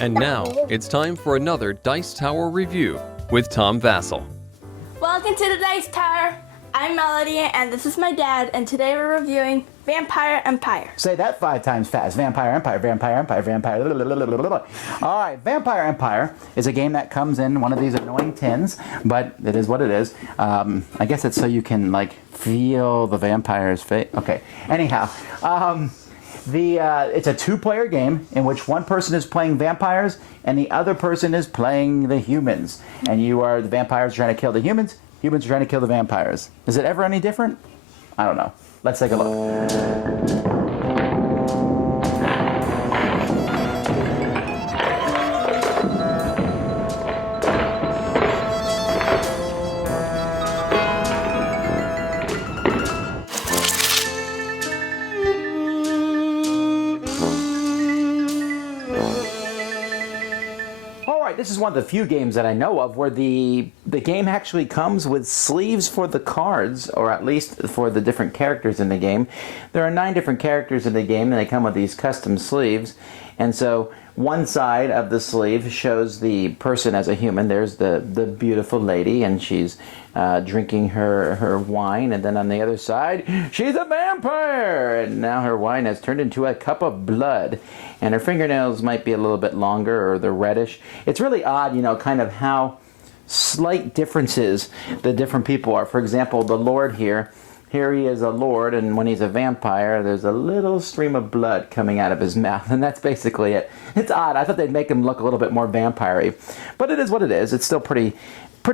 And now, it's time for another Dice Tower review with Tom Vasel. Welcome to the Dice Tower. I'm Melody, and this is my dad, and today we're reviewing Vampire Empire. Say that 5 times fast. Vampire Empire, Vampire Empire, Vampire... All right, Vampire Empire is a game that comes in one of these annoying tins, but it is what it is. I guess it's so you can, like, feel the vampire's face. Okay, anyhow. It's a 2-player game in which one person is playing vampires and the other person is playing the humans. And the vampires trying to kill the humans are trying to kill the vampires. Is it ever any different? I don't know. Let's take a look. This is one of the few games that I know of where the game actually comes with sleeves for the cards, or at least for the different characters in the game. There are 9 different characters in the game, and they come with these custom sleeves. And so one side of the sleeve shows the person as a human. There's the beautiful lady, and she's drinking her wine. And then on the other side, she's a vampire! And now her wine has turned into a cup of blood. And her fingernails might be a little bit longer, or they're reddish. It's really odd, kind of how slight differences the different people are. For example, the Lord here he is a lord, and when he's a vampire, there's a little stream of blood coming out of his mouth, and that's basically it. It's odd. I thought they'd make him look a little bit more vampire-y. But it is what it is. It's still pretty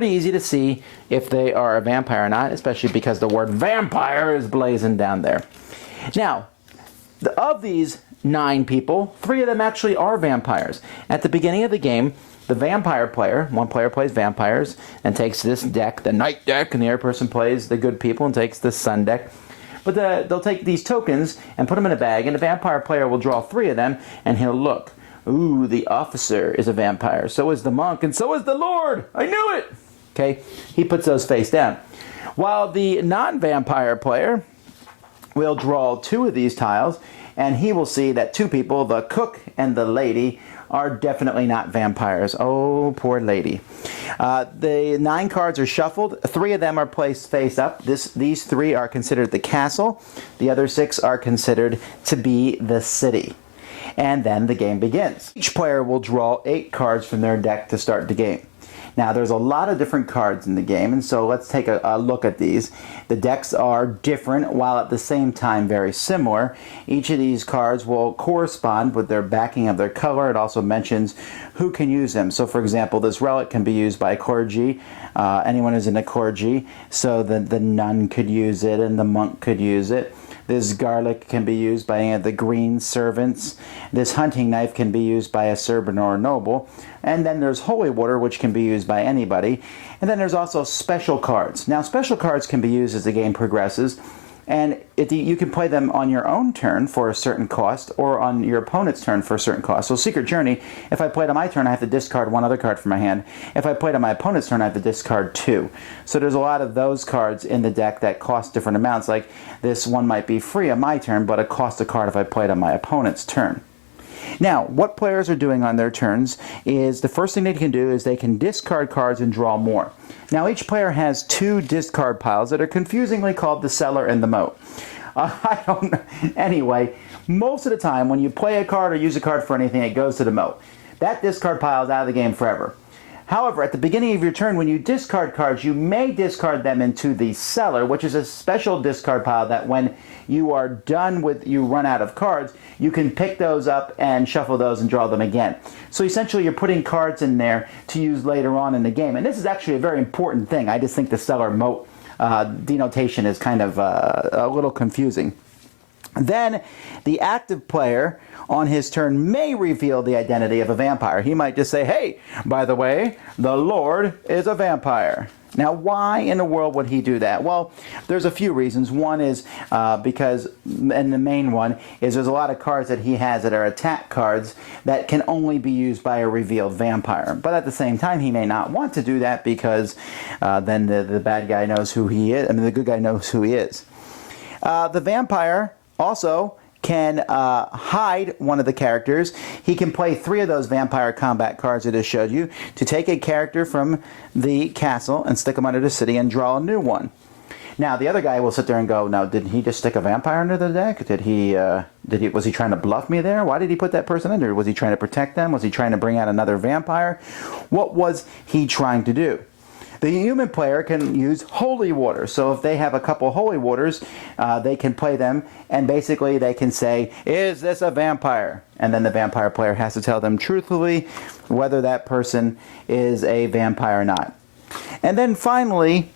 easy to see if they are a vampire or not, especially because the word vampire is blazoned down there. Now, of these 9 people, 3 of them actually are vampires. At the beginning of the game, the vampire player, one player plays vampires and takes this deck, the night deck, and the other person plays the good people and takes the sun deck. But they'll take these tokens and put them in a bag, and the vampire player will draw 3 of them, and he'll look. Ooh, the officer is a vampire. So is the monk, and so is the lord. I knew it. Okay, he puts those face down. While the non-vampire player will draw 2 of these tiles, and he will see that 2 people, the cook and the lady, are definitely not vampires. Oh, poor lady. The 9 cards are shuffled. 3 of them are placed face up. These 3 are considered the castle. The other 6 are considered to be the city. And then the game begins. Each player will draw 8 cards from their deck to start the game. Now, there's a lot of different cards in the game, and so let's take a look at these. The decks are different, while at the same time very similar. Each of these cards will correspond with their backing of their color. It also mentions who can use them. So, for example, this relic can be used by a clergy, anyone who's in a clergy, so the nun could use it and the monk could use it. This garlic can be used by any of the green servants. This hunting knife can be used by a servant or a noble. And then there's holy water, which can be used by anybody. And then there's also special cards. Now, special cards can be used as the game progresses. And you can play them on your own turn for a certain cost, or on your opponent's turn for a certain cost. So Secret Journey, if I played on my turn, I have to discard 1 other card from my hand. If I played on my opponent's turn, I have to discard 2. So there's a lot of those cards in the deck that cost different amounts. Like this one might be free on my turn, but it costs a card if I played on my opponent's turn. Now, what players are doing on their turns is the first thing they can do is they can discard cards and draw more. Now, each player has 2 discard piles that are confusingly called the cellar and the moat. I don't know. Anyway, most of the time when you play a card or use a card for anything, it goes to the moat. That discard pile is out of the game forever. However, at the beginning of your turn, when you discard cards, you may discard them into the cellar, which is a special discard pile that when you are done with, you run out of cards, you can pick those up and shuffle those and draw them again. So essentially you're putting cards in there to use later on in the game. And this is actually a very important thing. I just think the cellar moat denotation is kind of a little confusing. Then the active player on his turn may reveal the identity of a vampire. He might just say, hey, by the way, the Lord is a vampire. Now, why in the world would he do that? Well, there's a few reasons. One is because, and the main one, is there's a lot of cards that he has that are attack cards that can only be used by a revealed vampire. But at the same time, he may not want to do that because then the bad guy knows who he is. I mean, the good guy knows who he is. The vampire also can hide one of the characters. He can play 3 of those vampire combat cards I just showed you to take a character from the castle and stick them under the city and draw a new one. Now the other guy will sit there and go, "Now, did he just stick a vampire under the deck? Was he trying to bluff me there? Why did he put that person under? Was he trying to protect them? Was he trying to bring out another vampire? What was he trying to do?" The human player can use holy water. So if they have a couple holy waters, they can play them, and basically they can say, "Is this a vampire?" And then the vampire player has to tell them truthfully whether that person is a vampire or not. And then finally,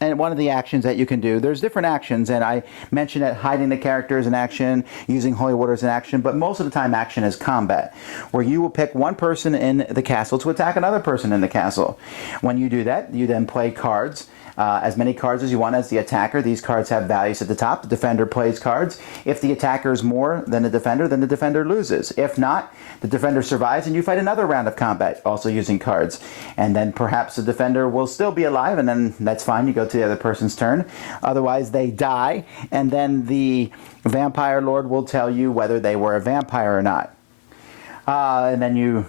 and one of the actions that you can do, there's different actions, and I mentioned that hiding the characters in action, using holy waters in action, but most of the time action is combat, where you will pick one person in the castle to attack another person in the castle. When you do that, you then play cards. As many cards as you want as the attacker. These cards have values at the top. The defender plays cards. If the attacker is more than the defender loses. If not, the defender survives and you fight another round of combat, also using cards. And then perhaps the defender will still be alive, and then that's fine. You go to the other person's turn. Otherwise, they die, and then the vampire lord will tell you whether they were a vampire or not. And then you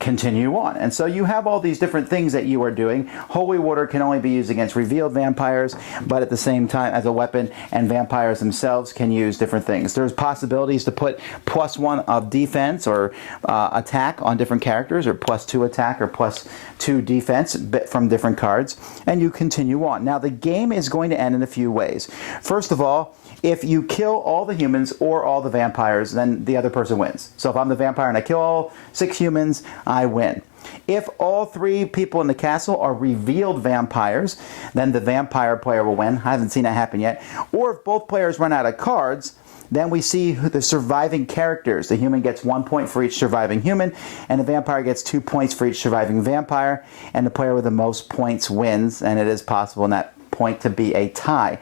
continue on. And so you have all these different things that you are doing. Holy water can only be used against revealed vampires, but at the same time as a weapon, and vampires themselves can use different things. There's possibilities to put +1 of defense or attack on different characters, or +2 attack or +2 defense from different cards, and you continue on. Now the game is going to end in a few ways. First of all, if you kill all the humans or all the vampires, then the other person wins. So if I'm the vampire and I kill all 6 humans, I win. If all 3 people in the castle are revealed vampires, then the vampire player will win. I haven't seen that happen yet. Or if both players run out of cards, then we see the surviving characters. The human gets 1 point for each surviving human, and the vampire gets 2 points for each surviving vampire, and the player with the most points wins, and it is possible in that point to be a tie.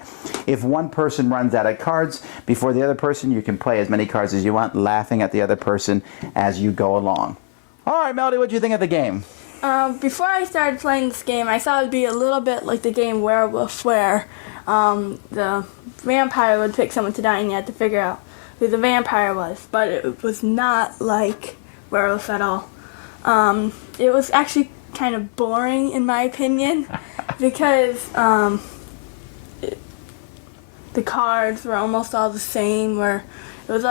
If one person runs out of cards before the other person, you can play as many cards as you want, laughing at the other person as you go along. All right, Melody, what do you think of the game? Before I started playing this game, I thought it would be a little bit like the game Werewolf, where the vampire would pick someone to die and you had to figure out who the vampire was. But it was not like Werewolf at all. It was actually kind of boring, in my opinion, because the cards were almost all the same, where it was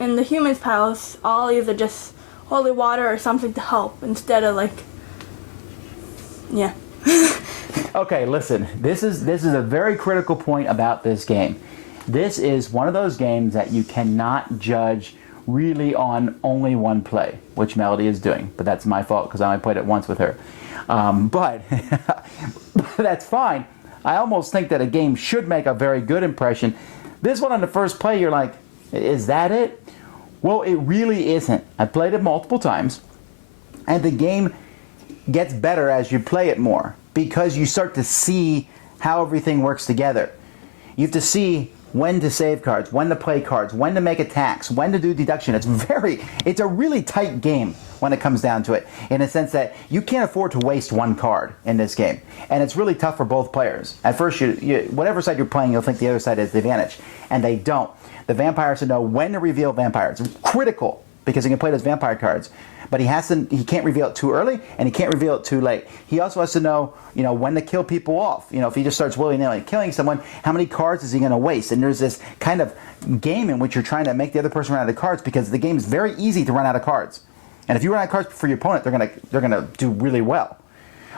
in the human's palace, all either just holy water or something to help, instead of yeah. Okay, listen, this is a very critical point about this game. This is one of those games that you cannot judge really on only one play, which Melody is doing, but that's my fault because I only played it once with her. But that's fine. I almost think that a game should make a very good impression. This one on the first play, you're like, is that it? Well, it really isn't. I played it multiple times, and the game gets better as you play it more, because you start to see how everything works together. You have to see when to save cards, when to play cards, when to make attacks, when to do deduction. It's a really tight game when it comes down to it, in a sense that you can't afford to waste one card in this game. And it's really tough for both players. At first, whatever side you're playing, you'll think the other side has the advantage, and they don't. The vampire has to know when to reveal vampires. It's critical, because he can play those vampire cards. But he can't reveal it too early, and he can't reveal it too late. He also has to know, when to kill people off. If he just starts willy-nilly killing someone, how many cards is he going to waste? And there's this kind of game in which you're trying to make the other person run out of cards, because the game is very easy to run out of cards. And if you run out of cards for your opponent, they're gonna do really well,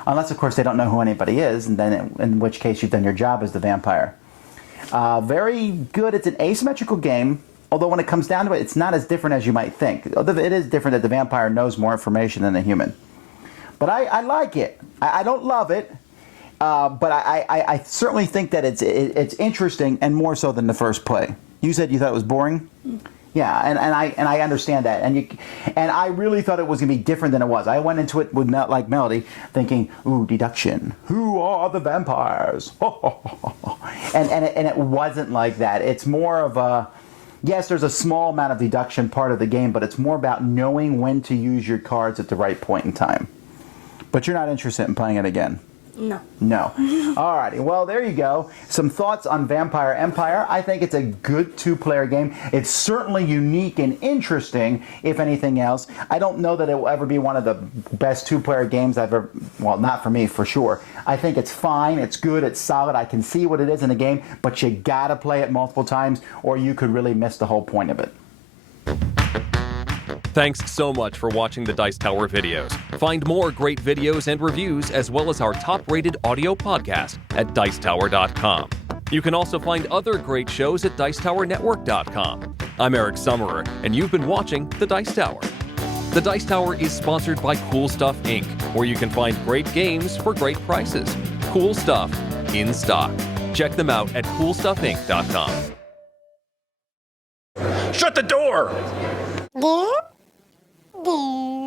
unless of course they don't know who anybody is, and then in which case you've done your job as the vampire. Very good. It's an asymmetrical game. Although when it comes down to it, it's not as different as you might think. It is different that the vampire knows more information than the human. But I like it. I don't love it, but I certainly think that it's interesting, and more so than the first play. You said you thought it was boring? Yeah, and I understand that. And I really thought it was going to be different than it was. I went into it with like Melody, thinking, ooh, deduction. Who are the vampires? and it wasn't like that. It's more of a... Yes, there's a small amount of deduction part of the game, but it's more about knowing when to use your cards at the right point in time. But you're not interested in playing it again? No. No. Alrighty, well, there you go. Some thoughts on Vampire Empire. I think it's a good two-player game. It's certainly unique and interesting, if anything else. I don't know that it will ever be one of the best two-player games I've ever, well, not for me, for sure. I think it's fine, it's good, it's solid. I can see what it is in the game, but you gotta play it multiple times or you could really miss the whole point of it. Thanks so much for watching the Dice Tower videos. Find more great videos and reviews, as well as our top-rated audio podcast at Dicetower.com. You can also find other great shows at Dicetowernetwork.com. I'm Eric Summerer, and you've been watching The Dice Tower. The Dice Tower is sponsored by Cool Stuff Inc., where you can find great games for great prices. Cool stuff in stock. Check them out at CoolStuffInc.com. Shut the door! There.